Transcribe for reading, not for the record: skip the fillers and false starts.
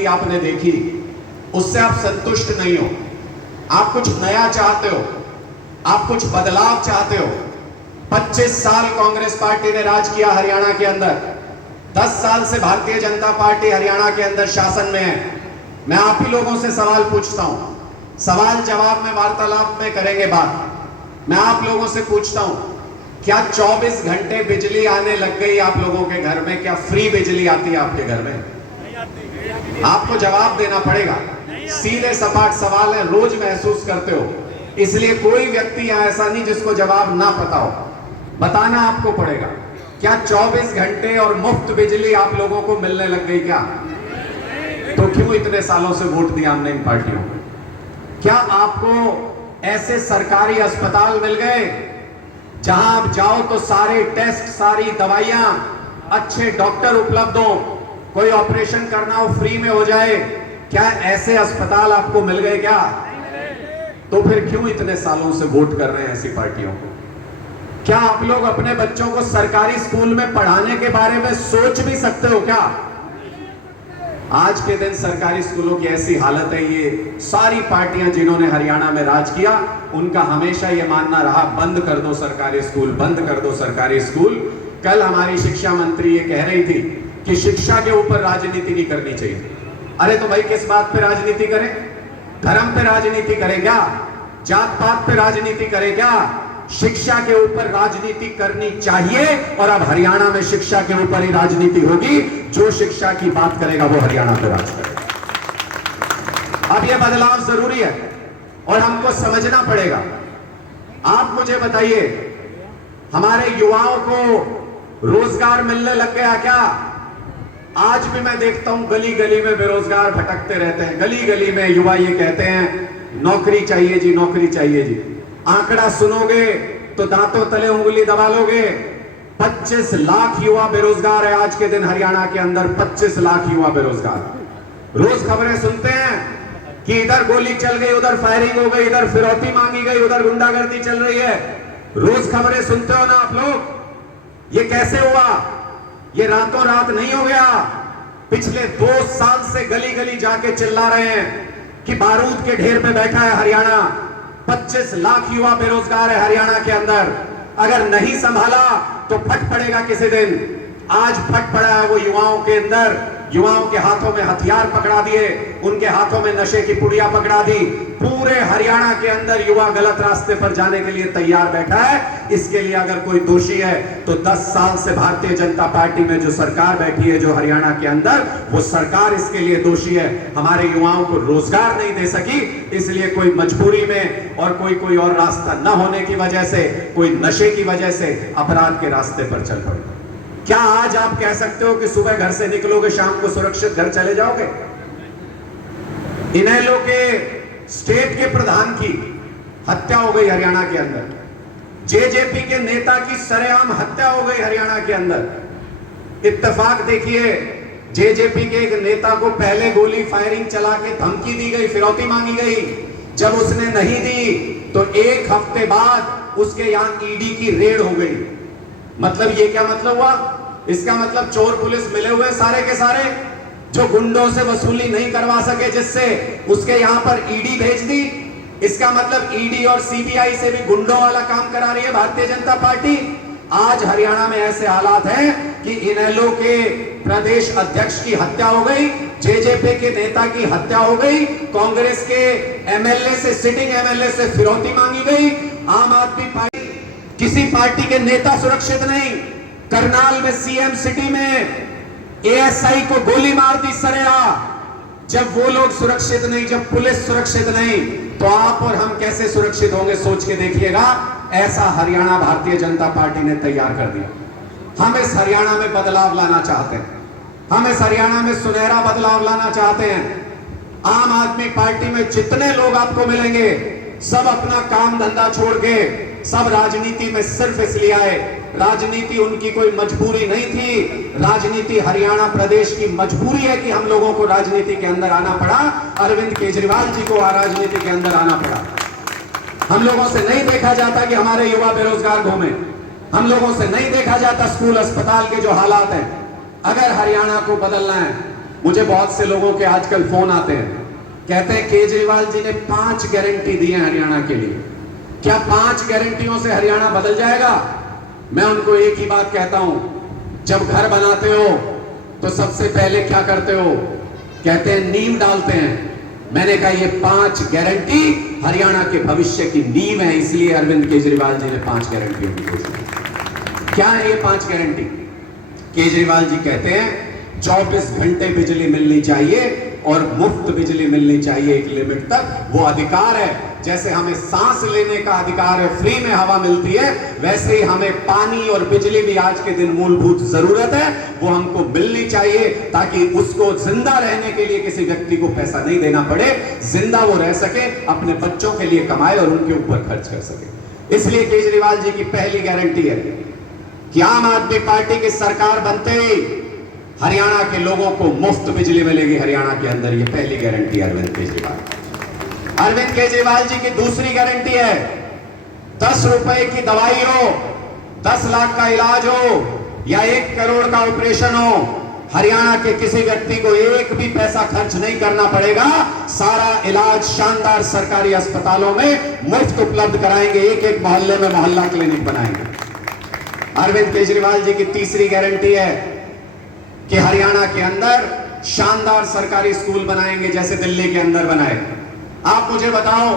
राजनीति आपने देखी, उससे आप संतुष्ट नहीं हो, आप कुछ नया चाहते हो, आप कुछ बदलाव चाहते हो। 25 साल कांग्रेस पार्टी ने राज किया हरियाणा के अंदर, 10 साल से भारतीय जनता पार्टी हरियाणा के अंदर शासन में है। मैं आप ही लोगों से सवाल पूछता हूं, सवाल जवाब में वार्तालाप में करेंगे बात। मैं आप लोगों से पूछता हूं, क्या 24 घंटे बिजली आने लग गई आप लोगों के घर में? क्या फ्री बिजली आती है आपके घर में? आपको जवाब देना पड़ेगा। सीधे सपाट सवाल है, रोज महसूस करते हो, इसलिए कोई व्यक्ति यहां ऐसा नहीं जिसको जवाब ना पता हो, बताना आपको पड़ेगा। क्या 24 घंटे और मुफ्त बिजली आप लोगों को मिलने लग गई क्या? तो क्यों इतने सालों से वोट दिया हमने इन पार्टियों को? क्या आपको ऐसे सरकारी अस्पताल मिल गए जहां आप जाओ तो सारे टेस्ट, सारी दवाइयां, अच्छे डॉक्टर उपलब्ध हो, कोई ऑपरेशन करना हो फ्री में हो जाए? क्या ऐसे अस्पताल आपको मिल गए क्या? तो फिर क्यों इतने सालों से वोट कर रहे हैं ऐसी पार्टियों को? क्या आप लोग अपने बच्चों को सरकारी स्कूल में पढ़ाने के बारे में सोच भी सकते हो क्या? आज के दिन सरकारी स्कूलों की ऐसी हालत है, ये सारी पार्टियां जिन्होंने हरियाणा में राज किया उनका हमेशा ये मानना रहा, बंद कर दो सरकारी स्कूल, बंद कर दो सरकारी स्कूल। कल हमारी शिक्षा मंत्री ये कह रही थी कि शिक्षा के ऊपर राजनीति नहीं करनी चाहिए। अरे तो भाई किस बात पे राजनीति करें? धर्म पे राजनीति करें क्या? जात पात पे राजनीति करें क्या? शिक्षा के ऊपर राजनीति करनी चाहिए, और अब हरियाणा में शिक्षा के ऊपर ही राजनीति होगी। जो शिक्षा की बात करेगा वो हरियाणा पे राज करेगा। अब यह बदलाव जरूरी है और हमको समझना पड़ेगा। आप मुझे बताइए, हमारे युवाओं को रोजगार मिलने लग गया क्या? आज भी मैं देखता हूं गली गली में बेरोजगार भटकते रहते हैं। गली गली में युवा ये कहते हैं नौकरी चाहिए जी, नौकरी चाहिए जी। आंकड़ा सुनोगे तो दांतों तले उंगली दबा लोगे। 25 लाख युवा बेरोजगार है आज के दिन हरियाणा के अंदर। 25 लाख युवा बेरोजगार। रोज खबरें सुनते हैं कि इधर गोली चल गई, उधर फायरिंग हो गई, इधर फिरौती मांगी गई, उधर गुंडागर्दी चल रही है। रोज खबरें सुनते हो ना आप लोग। ये कैसे हुआ? ये रातों रात नहीं हो गया। पिछले 2 साल से गली गली जाके चिल्ला रहे हैं कि बारूद के ढेर पे बैठा है हरियाणा। 25 लाख युवा बेरोजगार है हरियाणा के अंदर। अगर नहीं संभाला तो फट पड़ेगा किसी दिन। आज फट पड़ा है वो युवाओं के अंदर। युवाओं के हाथों में हथियार पकड़ा दिए, उनके हाथों में नशे की पुड़िया पकड़ा दी। पूरे हरियाणा के अंदर युवा गलत रास्ते पर जाने के लिए तैयार बैठा है। इसके लिए अगर कोई दोषी है तो 10 साल से भारतीय जनता पार्टी में जो सरकार बैठी है जो हरियाणा के अंदर, वो सरकार इसके लिए दोषी है। हमारे युवाओं को रोजगार नहीं दे सकी, इसलिए कोई मजबूरी में और कोई और रास्ता न होने की वजह से, कोई नशे की वजह से अपराध के रास्ते पर चल पड़े। क्या आज आप कह सकते हो कि सुबह घर से निकलोगे शाम को सुरक्षित घर चले जाओगे? इनेलो के स्टेट के प्रधान की हत्या हो गई हरियाणा के अंदर। जेजेपी के नेता की सरेआम हत्या हो गई हरियाणा के अंदर। इत्तेफाक देखिए, जेजेपी के एक नेता को पहले गोली फायरिंग चला के धमकी दी गई, फिरौती मांगी गई। जब उसने नहीं दी तो 1 हफ्ते बाद उसके यहां ईडी की रेड हो गई। मतलब ये क्या मतलब हुआ? इसका मतलब चोर पुलिस मिले हुए सारे के सारे, जो गुंडों से वसूली नहीं करवा सके जिससे, उसके यहां पर ईडी भेज दी। इसका मतलब ईडी और सीबीआई से भी गुंडों वाला काम करा रही है भारतीय जनता पार्टी। आज हरियाणा में ऐसे हालात हैं कि इनेलो के प्रदेश अध्यक्ष की हत्या हो गई, जेजेपी के नेता की हत्या हो गई, कांग्रेस के एमएलए से, सिटिंग एमएलए से फिरौती मांगी गई। आम आदमी पार्टी, किसी पार्टी के नेता सुरक्षित नहीं। करनाल में सीएम सिटी में एएसआई को गोली मार दी सरेआम। जब वो लोग सुरक्षित नहीं, जब पुलिस सुरक्षित नहीं, तो आप और हम कैसे सुरक्षित होंगे? सोच के देखिएगा। ऐसा हरियाणा भारतीय जनता पार्टी ने तैयार कर दिया। हम इस हरियाणा में बदलाव लाना चाहते हैं। हम इस हरियाणा में सुनहरा बदलाव लाना चाहते हैं। आम आदमी पार्टी में जितने लोग आपको मिलेंगे, सब अपना काम धंधा छोड़ के सब राजनीति में सिर्फ इसलिए आए। राजनीति उनकी कोई मजबूरी नहीं थी। राजनीति हरियाणा प्रदेश की मजबूरी है कि हम लोगों को राजनीति के अंदर आना पड़ा। अरविंद केजरीवाल जी को राजनीति के अंदर आना पड़ा। हम लोगों से नहीं देखा जाता कि हमारे युवा बेरोजगार घूमे। हम लोगों से नहीं देखा जाता स्कूल अस्पताल के जो हालात हैं। अगर हरियाणा को बदलना है, मुझे बहुत से लोगों के आजकल फोन आते हैं, कहते हैं केजरीवाल जी ने 5 गारंटी दी है हरियाणा के लिए, क्या 5 गारंटियों से हरियाणा बदल जाएगा? मैं उनको एक ही बात कहता हूं, जब घर बनाते हो तो सबसे पहले क्या करते हो? कहते हैं नींव डालते हैं। मैंने कहा ये 5 गारंटी हरियाणा के भविष्य की नींव है, इसलिए अरविंद केजरीवाल जी ने 5 गारंटियों की घोषणा की। क्या है ये 5 गारंटी? केजरीवाल जी कहते हैं 24 घंटे बिजली मिलनी चाहिए और मुफ्त बिजली मिलनी चाहिए एक लिमिट तक। वो अधिकार है, जैसे हमें सांस लेने का अधिकार है, फ्री में हवा मिलती है, वैसे ही हमें पानी और बिजली भी आज के दिन मूलभूत जरूरत है, वो हमको मिलनी चाहिए ताकि उसको जिंदा रहने के लिए किसी व्यक्ति को पैसा नहीं देना पड़े, जिंदा वो रह सके, अपने बच्चों के लिए कमाए और उनके ऊपर खर्च कर सके। इसलिए केजरीवाल जी की पहली गारंटी है कि आम आदमी पार्टी की सरकार बनते ही हरियाणा के लोगों को मुफ्त बिजली मिलेगी हरियाणा के अंदर। ये पहली गारंटी अरविंद केजरीवाल। अरविंद केजरीवाल जी की दूसरी गारंटी है 10 रुपए की दवाई हो, 10 लाख का इलाज हो या 1 करोड़ का ऑपरेशन हो, हरियाणा के किसी व्यक्ति को एक भी पैसा खर्च नहीं करना पड़ेगा। सारा इलाज शानदार सरकारी अस्पतालों में मुफ्त उपलब्ध कराएंगे, एक एक मोहल्ले में मोहल्ला क्लिनिक बनाएंगे। अरविंद केजरीवाल जी की तीसरी गारंटी है कि हरियाणा के अंदर शानदार सरकारी स्कूल बनाएंगे जैसे दिल्ली के अंदर बनाए। आप मुझे बताओ,